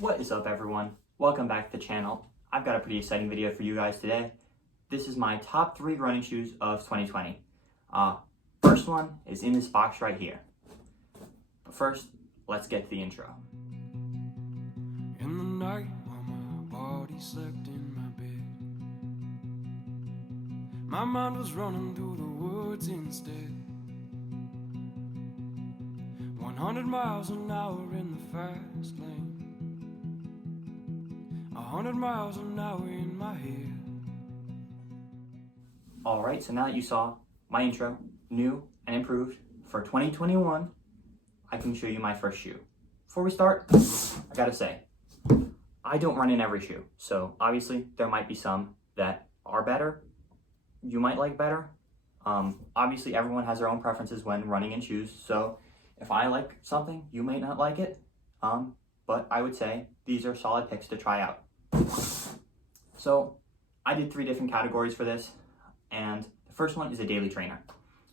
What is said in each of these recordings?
What is up, everyone? Welcome back to the channel. I've got a pretty exciting video for you guys today. This is my top 3 running shoes of 2020. First one is in this box right here. But first, let's get to the intro. In the night while my body slept in my bed, my mind was running through the woods instead. 100 miles an hour in the fast lane, 100 miles an hour in my head. Alright, so now that you saw my intro, new and improved, for 2021, I can show you my first shoe. Before we start, I gotta say, I don't run in every shoe, so obviously there might be some that are better, you might like better. Obviously everyone has their own preferences when running in shoes, so if I like something, you may not like it, but I would say these are solid picks to try out. So I did 3 different categories for this, and the first one is a daily trainer.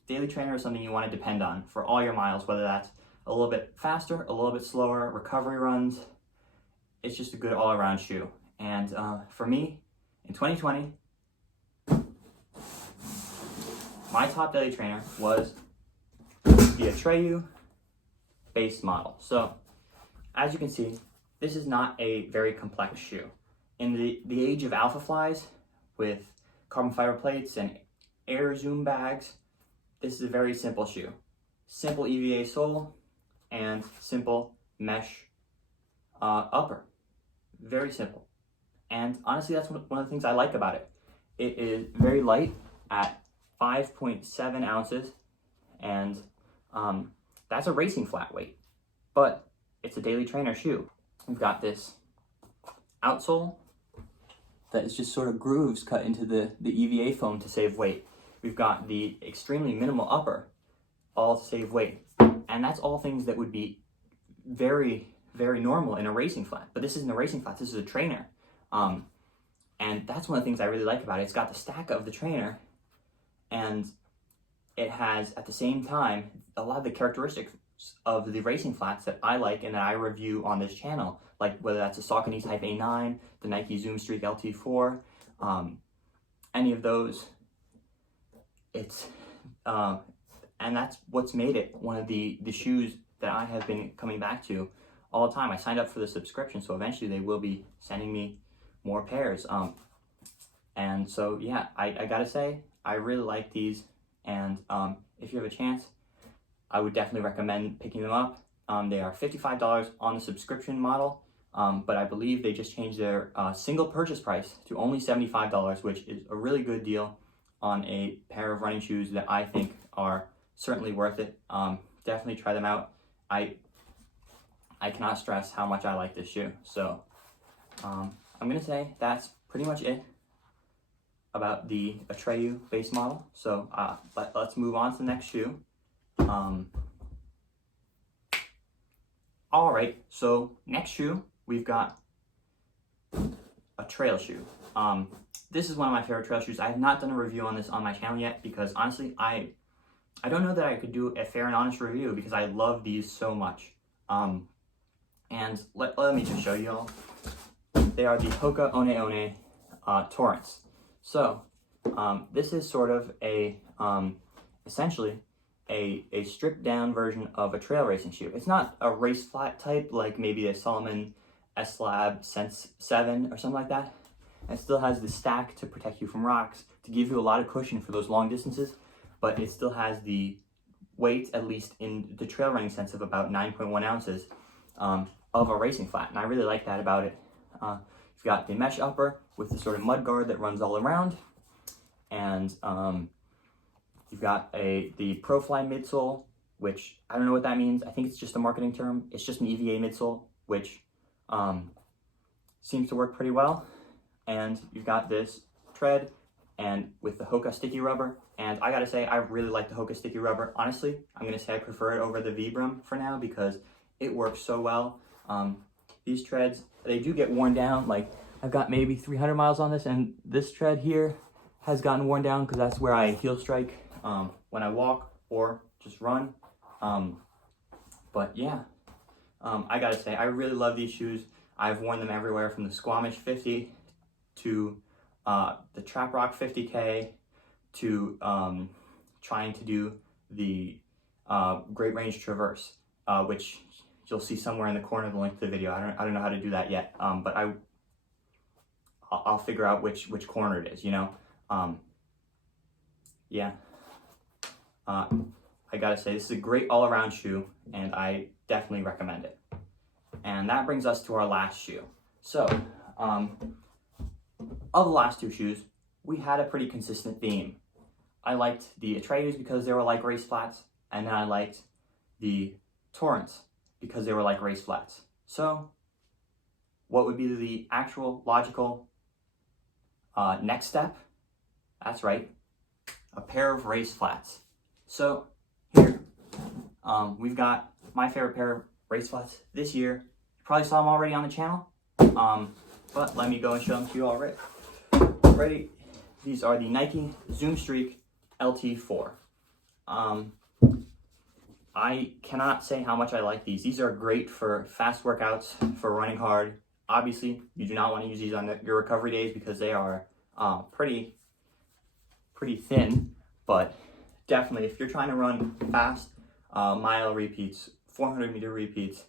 Daily trainer is something you want to depend on for all your miles, whether that's a little bit faster, a little bit slower, recovery runs. It's just a good all-around shoe. And for me, in 2020, my top daily trainer was the Atreyu base model. So as you can see, this is not a very complex shoe. In the age of Alpha Flies with carbon fiber plates and air zoom bags, this is a very simple shoe. Simple EVA sole and simple mesh upper. Very simple. And honestly, that's one of the things I like about it. It is very light at 5.7 ounces, and that's a racing flat weight, but it's a daily trainer shoe. We've got this outsole that is just sort of grooves cut into the EVA foam to save weight. We've got the extremely minimal upper, all to save weight. And that's all things that would be very, very normal in a racing flat. But this isn't a racing flat, this is a trainer. And that's one of the things I really like about it. It's got the stack of the trainer, and it has, at the same time, a lot of the characteristics of the racing flats that I like and that I review on this channel, like whether that's a Saucony Type A9, the Nike Zoom Streak LT4, any of those. It's and that's what's made it one of the shoes that I have been coming back to all the time. I signed up for the subscription, so eventually they will be sending me more pairs. And so yeah, I gotta say, I really like these, and if you have a chance, I would definitely recommend picking them up. They are $55 on the subscription model, but I believe they just changed their single purchase price to only $75, which is a really good deal on a pair of running shoes that I think are certainly worth it. Definitely try them out. I cannot stress how much I like this shoe. So I'm gonna say that's pretty much it about the Atreyu base model. So let's move on to the next shoe. All right, so next shoe, we've got a trail shoe. This is one of my favorite trail shoes. I have not done a review on this on my channel yet because honestly, I don't know that I could do a fair and honest review because I love these so much. And let me just show you all. They are the Hoka One One Torrents. So this is sort of a essentially a stripped down version of a trail racing shoe. It's not a race flat type like maybe a Salomon S-Lab Sense 7 or something like that. It still has the stack to protect you from rocks, to give you a lot of cushion for those long distances, but it still has the weight, at least in the trail running sense, of about 9.1 ounces of a racing flat, and I really like that about it. You've got the mesh upper with the sort of mud guard that runs all around, and you've got the ProFly midsole, which I don't know what that means. I think it's just a marketing term. It's just an EVA midsole, which seems to work pretty well. And you've got this tread and with the Hoka sticky rubber. And I gotta say, I really like the Hoka sticky rubber. Honestly, I'm gonna say I prefer it over the Vibram for now because it works so well. These treads, they do get worn down. Like I've got maybe 300 miles on this, and this tread here has gotten worn down because that's where I heel strike when I walk or just run. But yeah, I gotta say, I really love these shoes. I've worn them everywhere from the Squamish 50 to the Trap Rock 50K to trying to do the Great Range Traverse, which you'll see somewhere in the corner of the link to the video. I don't know how to do that yet, but I'll figure out which corner it is, you know. Yeah. I gotta say, this is a great all-around shoe, and I definitely recommend it. And that brings us to our last shoe. So, of the last two shoes, we had a pretty consistent theme. I liked the Atreus because they were like race flats, and then I liked the Torrents because they were like race flats. So, what would be the actual logical next step? That's right, a pair of race flats. So, here, we've got my favorite pair of race flats this year. You probably saw them already on the channel, but let me go and show them to you already. Ready? These are the Nike Zoom Streak LT4. I cannot say how much I like these. These are great for fast workouts, for running hard. Obviously, you do not want to use these on your recovery days because they are pretty thin, but definitely if you're trying to run fast, mile repeats, 400-meter repeats,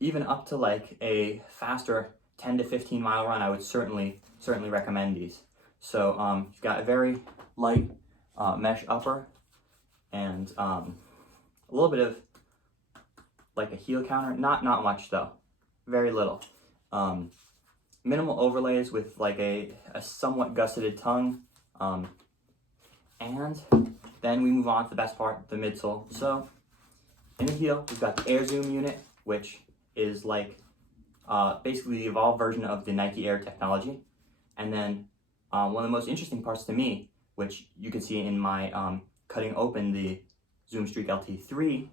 even up to like a faster 10 to 15 mile run, I would certainly recommend these. So you've got a very light mesh upper and a little bit of like a heel counter, not much though, very little. Minimal overlays with like a somewhat gusseted tongue, and then we move on to the best part, the midsole. So in the heel, we've got the Air Zoom unit, which is like basically the evolved version of the Nike Air technology. And then one of the most interesting parts to me, which you can see in my cutting open the Zoom Streak LT3,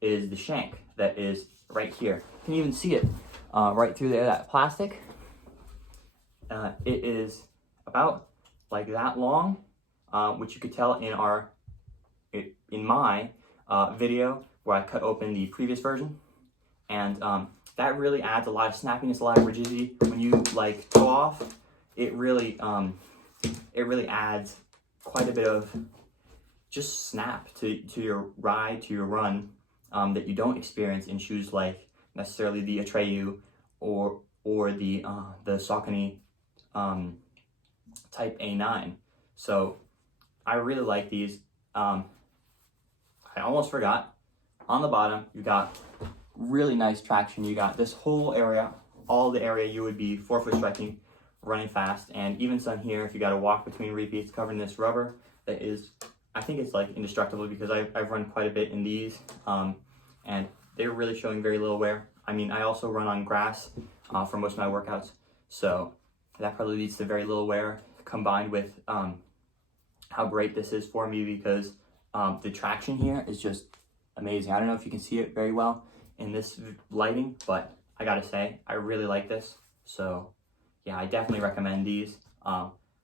is the shank that is right here. You can even see it right through there, that plastic. It is about like that long, which you could tell in my video where I cut open the previous version. And that really adds a lot of snappiness, a lot of rigidity. When you like go off, it really adds quite a bit of just snap to your ride, to your run, that you don't experience in shoes like necessarily the Atreyu or the Saucony Type A9. So I really like these. I almost forgot, on the bottom you got really nice traction. You got this whole area, all the area you would be forefoot striking, running fast, and even some here if you got to walk between repeats covered in this rubber that is, I think it's like indestructible because I've run quite a bit in these, and they're really showing very little wear. I mean, I also run on grass for most of my workouts, so that probably leads to very little wear, combined with how great this is for me because the traction here is just amazing. I don't know if you can see it very well in this lighting, but I gotta say, I really like this. So yeah, I definitely recommend these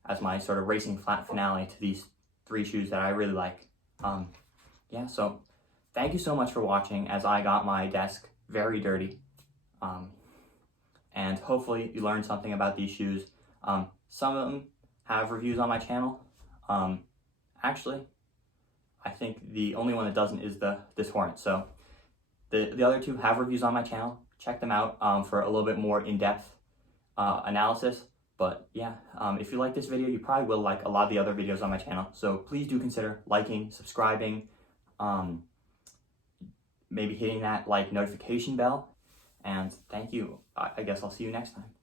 as my sort of racing flat finale to these three shoes that I really like. Yeah, so thank you so much for watching as I got my desk very dirty. And hopefully you learned something about these shoes. Some of them have reviews on my channel. Actually, I think the only one that doesn't is this Torrent. So the other two have reviews on my channel. Check them out for a little bit more in-depth analysis. But yeah, if you like this video, you probably will like a lot of the other videos on my channel. So please do consider liking, subscribing, maybe hitting that like notification bell. And thank you. I guess I'll see you next time.